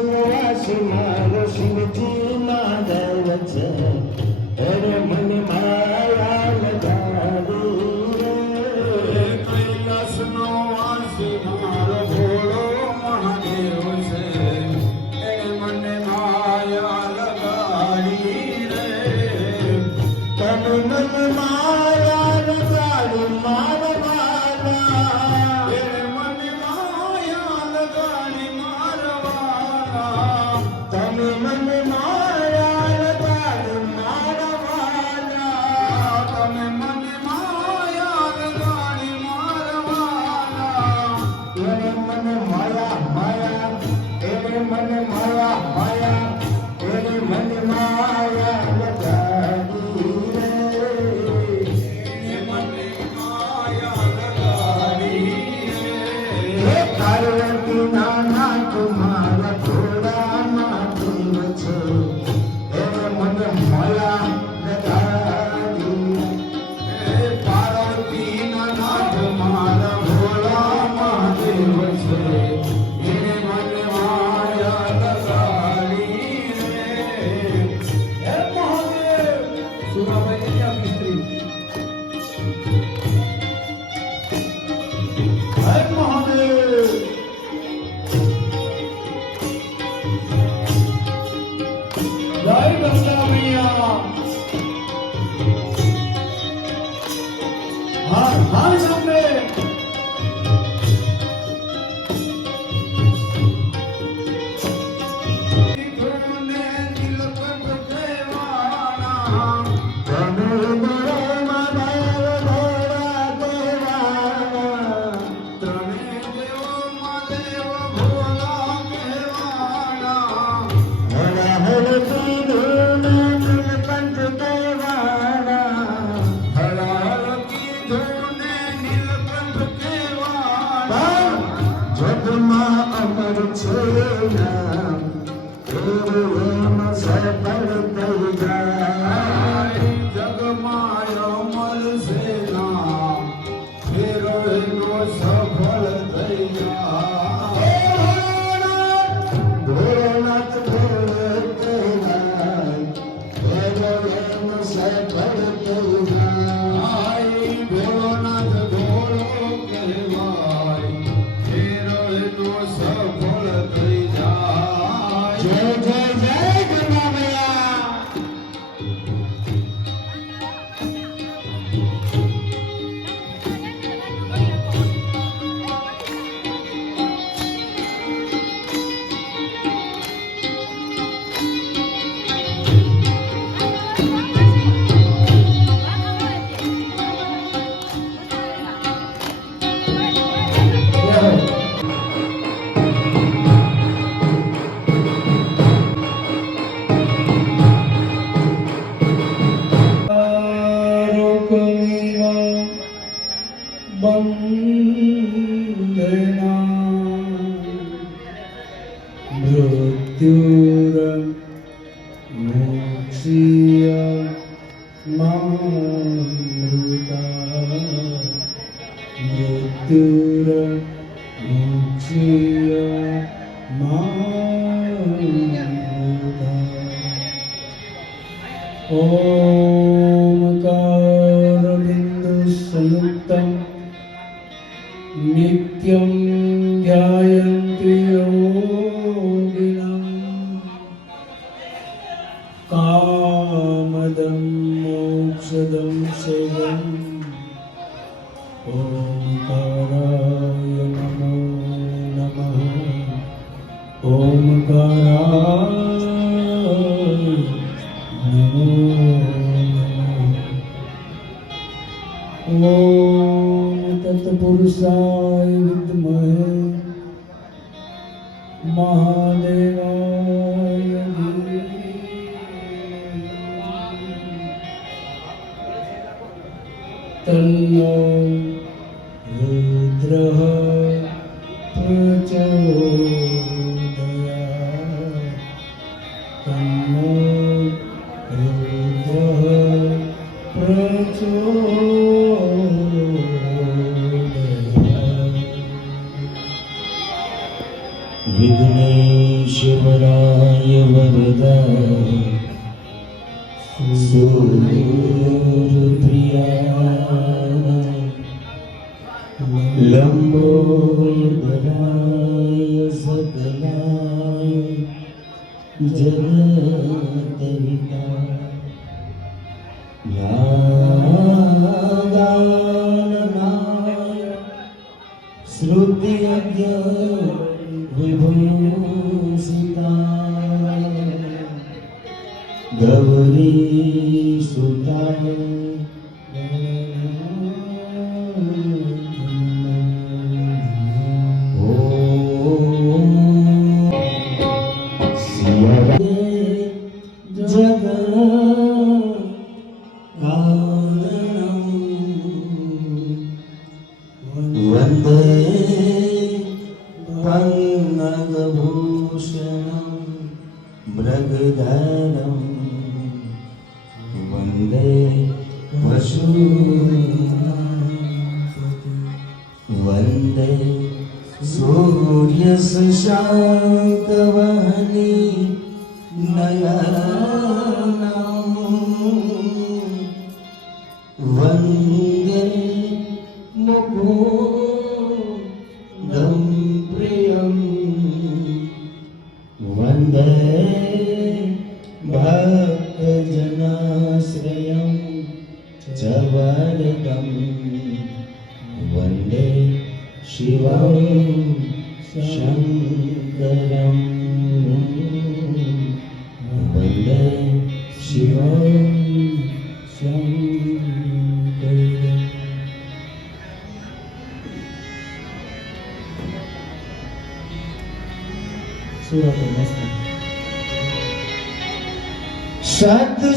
મારો શિવજી માધવ છે અરે મને માયા લગાડી રે કૈલાસનો વાસી મારો ભોળો મહાદેવ છે એ મને માયા લગાડી રે તને મને માયા લગાડી મારા વાલા એ મને માયા લગાડી મારા વાલા તને મને માયા લગાડી મારા વાલા તને મને માયા લગાડી મારા વાલા એ મને માયા માયા એ મને માયા માયા એ મને માયા લગાડી રે એ મને માયા લગાડી રે પાર્વતી નાના તમારા ઘોડામાં તું છો એ મને માયા લગાડી એ પાર્વતી નાના તમારા ઘોડામાં તું છો એ મને માયા લગાડી રે હે મહાદેવ સુરાભાઈ આપની સ્ત્રી હે મહાદેવ જય ગંગા મૈયા હા હા સામે જગમાં અમર છે નામ એમ સફળ થઈ જાય જગમાં અમર છે નામ એનો સફળ થઈ જાય ભોળાનાથ ભોળ કહેવાય એમ સફળ થઈ જાય ભોળાનાથ ભોળો કહેવાય સફળ થઈ જાય જય જય જય ગંગા મૈયા મૃત્યુર મોક્ષીય મામૃતા મૃત્યુર મોક્ષીય મામૃતા ઓમકાર બિંદુ સંયુક્તમ નિત્યમ ધ્યાયન્તિ યોગિનઃ કામદં મોક્ષદં સેવં ઓમકારાય નમો નમઃ ઓમકારાય નમો નમઃ ઓમ તત્પુરુષાય વિદ્મહે મહાદેવાય ધીમહિ તન્નો રુદ્રઃ પ્રચોદયાત્ તન્નો રુદ્રઃ પ્રચોદયાત્ વિઘ્નેશ્વર वराय वरदाय सूर्यप्रियाय लंबोदराय सकलाय जगद्हिताय नागाननाय श्रुतियज्ञ विभूषिताय गौरी सुताय वन्दे पन्नगभूषणं मृगधरं वन्दे वन्दे सूर्यशशाङ्कवहनी नयनं वन्दे मुकुन्दं प्रियं वन्दे भक्तजनाश्रयं च वरदं वन्दे शिवं शङ्करं वन्दे शिवं शङ्करम्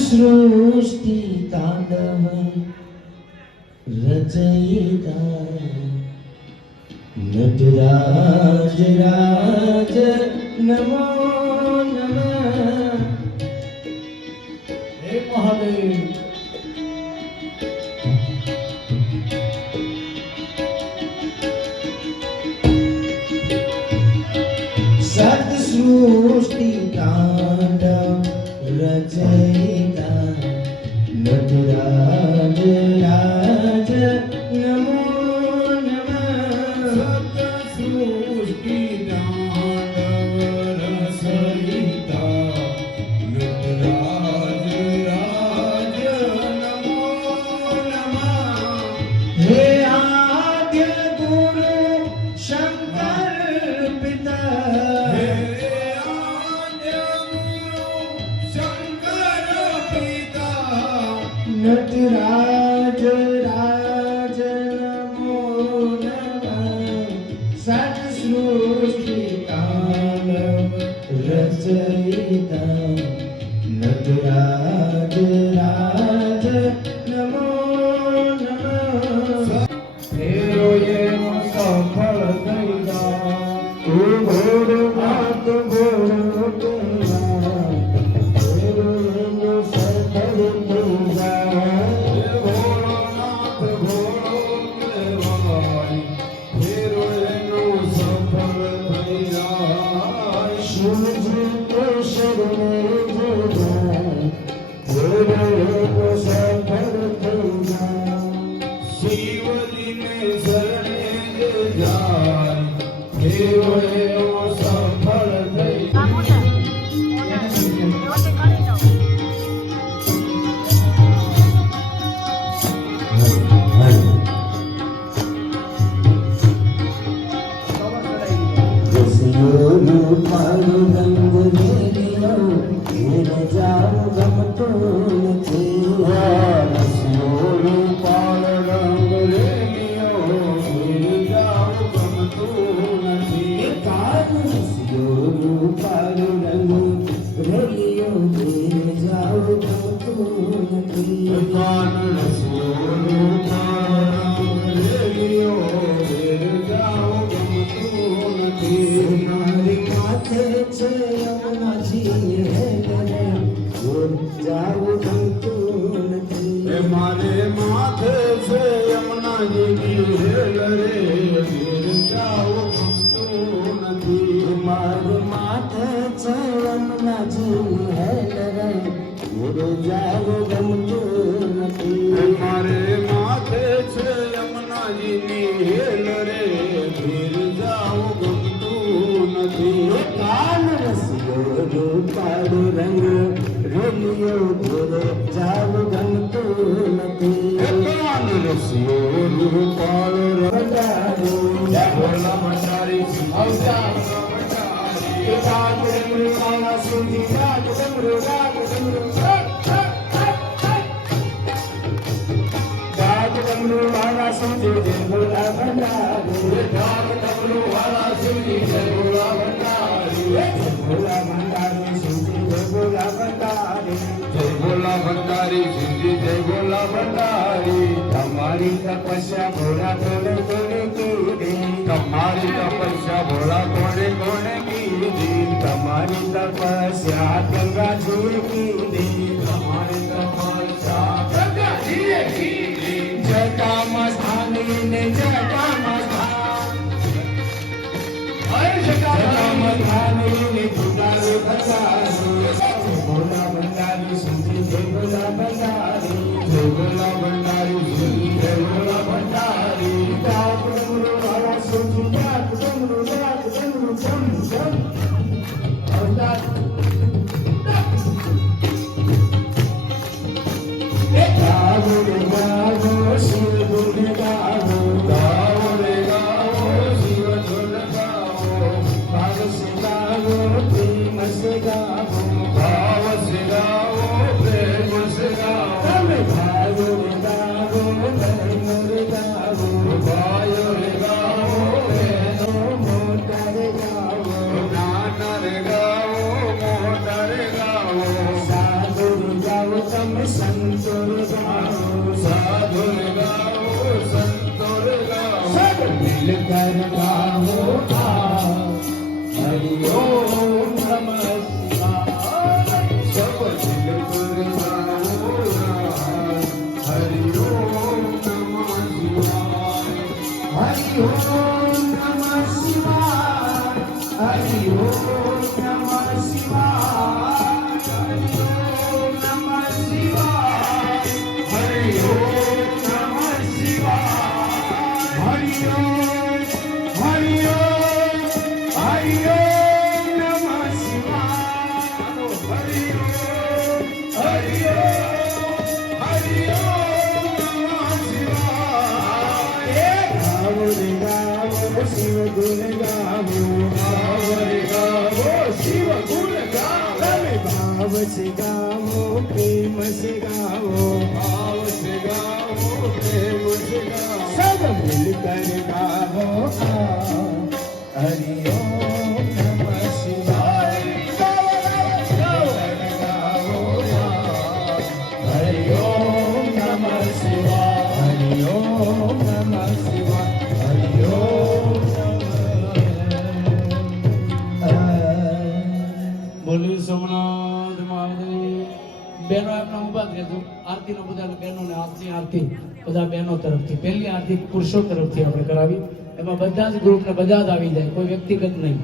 सृष्टि तांडव रचयिता नटराज राज नमो नमः हे महादेव सृष्टि तांडव रचयिता नटराज राज नमो नमः सृष्टि तांडव रचयिता नटराज राज नमो नमः हे आद्य गुरु शंकर पिता नटराज राज नमो नमः सृष्टि तांडव रचयिता नटराज राज नमो नमः तेरो ये सफल दैदा तू घोर मात घोर तुंगा तेरो ये सफल दैदा मारे माथे से यमुना जी गिर रे जाओ तुम नदी मारे माथे से યમુનાજી હેલ રે ઘેર જાવું ગમતું નથી. મારે માથે છે યમુનાજીની હેલ રે ઘેર જાવું ગમતું નથી. કાન રસિયો રૂપાળો રંગ રોમિયો ઘેર જાવું ગમતું નથી. કાન રસિયો રૂપાળો રંગ બોલા મંડારી તમારી તપસ્યા ભોળા કોને કોને કીધી. તમારી તપસ્યા ભોળા કોને કોને કીધી. તમારી તપસ્યા ગંગાજીએ કીધી. તમારી તપસ્યા ગંગાજીએ કીધી. જટામાં સ્થાની ને જટામાં સ્થાન જટામાં સ્થાની ને જુગારો ખસારો. ભોળા ભંડારી સુધી જય ભોળા ભંડારી જય ભોળા ભંડારી સુધી જય ભોળા ભંડારી. જાપ ડમરૂ વાળા સુધી જાપ ડમરૂ જમ જમ. ગાવો રે ગાવો શિવ ગુણ ગાવો. ગાવો રે ગાવો શિવ ગુણ ગાવો. ભાવ સે ગાવો પ્રેમ સે ગાવો. ભાવ સે ગાવો પ્રેમ સે ગાવો. તમે ભાવો રે ગાવો ધર્મ રે ગાવો. ભાયો રે ગાવો મોટા રે ગાવો. નાના રે ગાવો મોટા રે ગાવો. સાધુ રે ગાવો તમે સંતો રે ગાવો. સાધુ રે ગાવો સંતો રે ગાવો. સબ મિલ કર ગાવો હરિ ઓમ નમઃ શિવાય. સબ મિલ કર ગાવો હરિ ઓમ નમઃ શિવાય. હરિ ઓમ નમઃ શિવાય. હરિ ઓમ નમઃ શિવાય. હરિ ઓમ નમઃ શિવાય. હરિ ઓમ નમઃ શિવાય. હરિ ઓમ હરિ ઓમ હરિ ઓમ નમઃ શિવાય. હરિ ઓમ હરિ ઓમ હરિ ઓમ નમઃ શિવાય. ગાવો રે ગાવો શિવ ગુણ ગાવો. ગાવો રે ગાવો શિવ ગુણ ગાવો. તમે ભાવ સે ગાવો પ્રેમ સે ગાવો. ભાવ સે ગાવો પ્રેમ સે ગાવો. સબ મિલ કર ગાવો હરિ ઓમ નમઃ શિવાય. ગાવો હરિ ઓમ નમઃ શિવાય. હરિ ઓમ નમઃ શિવાય. હરિ ઓમ બોલી સોમનાથ મહાદેવ. બહેનો એમના ઉભા રહેજો. આરતીનો બધા બહેનોને આજની આરતી બધા બહેનો તરફથી પહેલી આરતી પુરુષો તરફથી આપણે કરાવી. એમાં બધા જ ગ્રુપને બધા જ આવી જાય, કોઈ વ્યક્તિગત નહીં.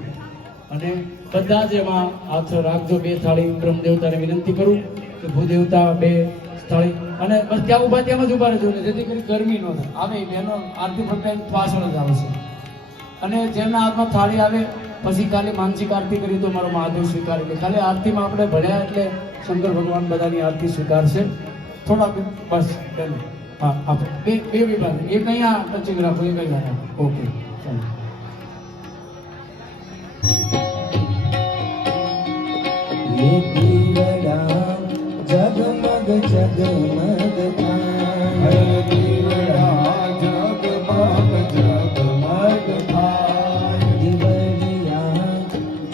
અને બધા જ એમાં હાથ રાખજો. 2 થાળી બ્રહ્મદેવતાને વિનંતી કરું કે ભૂદેવતા 2 થાળી અને બસ ત્યાં ઉભા ત્યાં જ ઉભા રહેજો ને, જેથી કરી ગરમી ન થાય. આવે એ બહેનો આરતી ફક્ત પાછળ જ આવશે. અને જેમના હાથમાં થાળી આવે પછી ખાલી માનસિક આરતી કરી તો મારો મહાદેવ સ્વીકારે કે ખાલી આરતીમાં આપણે ભણ્યા એટલે શંકર ભગવાન બધાની આરતી સ્વીકારશે. થોડા બસ હા આપણે બે વિભાગ, એક અહીંયા ટચિંગ રાખો, એક અહીંયા રાખો. ઓકે ચાલો. ये दीवड़ा जगमग जगमग थाय. दीवड़ा जगमग जगमग थाय. दीवड़िया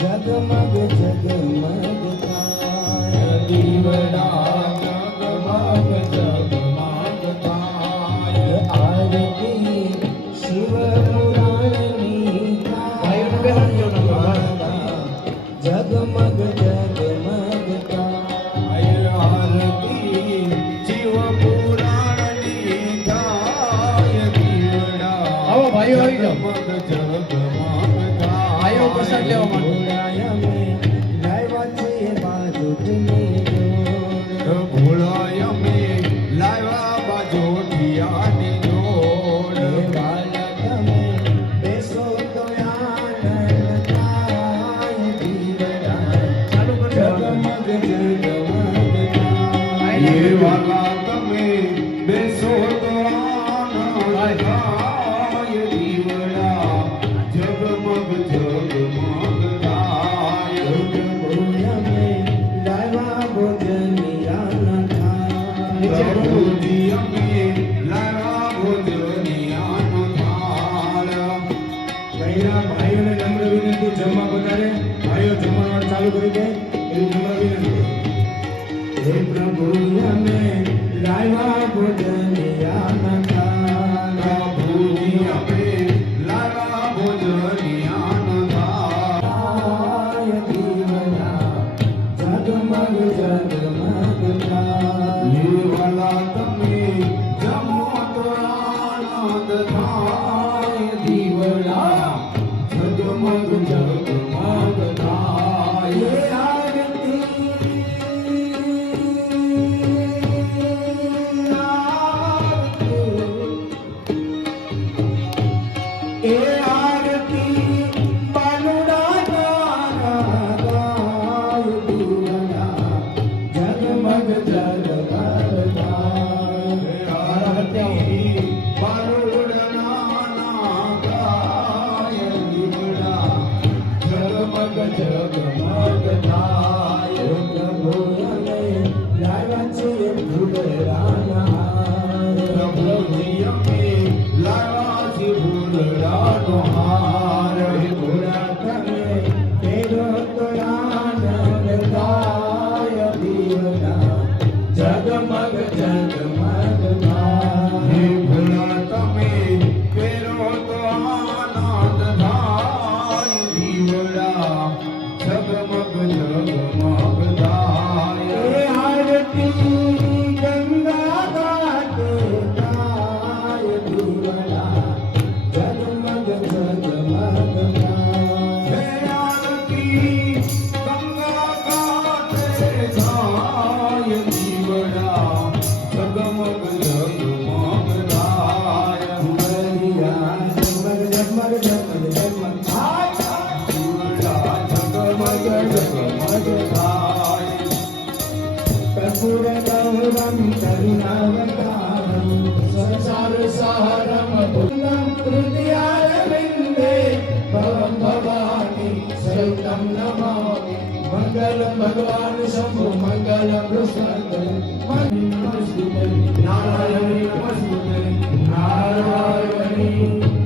जगमग जगमग थाय. दीवड़ा जगमग जगमग थाय. आरती शिव पुराणी थाय. जगमग जगमग थाय. आरती शिव એ વાલા તમે બેસો તો આનંદ થાય દીવડા જગમગ જગમગ થાય પ્રભુજી અમે લાવ્યા ભોજનિયાનો થાળ ભાઈઓને નમ્ર વિનંતી જમવા પધારે ભાઈઓ જમવાનું ચાલુ કરી દે એવી નમ્ર વિનંતી હે પ્રભુ અમે લાવ્યા ભોજનિયાના થાળ પ્રભુજી અમે લાવ્યા ભોજનિયાનો થાળ દીવડા જગમગ જગમગ થાય એ વાલા તમે જમો તો આનંદ થાય દીવડા જગમગ જગમગ થાય એ આરતી બાલુડા ગાય દીવડા જગમગ જગમગ આરતી બાલુડના ગાય દીવડા જગમગ જગમગ થાય પ્રભુ અમે લાવ્યા છીએ ભૂલરાના પ્રભુજી અમે લાવ્યા છીએ ભૂલડાનો હાર ભોળા તમે તેરો તો આનંદ થાય દીવડા જગમગ જગમગ થાય હે ભોળા તમે પહેરો તો આનંદ થાય દીવડા જગમગ જગમગ થાય એ આરતી ગંગા ઘાટે થાય દીવડા જગમગ જગમગ થાય હે આરતી ગંગા ઘાટે થાય દીવડા જગમગ જગમગ થાય હરિયા જગમગ જગમગ જગમગ જગમગ થાય દીવડા જગમગ જગમગ થાય कर्पूर गौरम करुणावतारम संसार सारम भूतम हृदयारविंदे भवम भवानी सहितम नमामि मंगल भगवान शंभु मंगल कृष्ण नमस्ते नारायणी नमस्ते नारायणी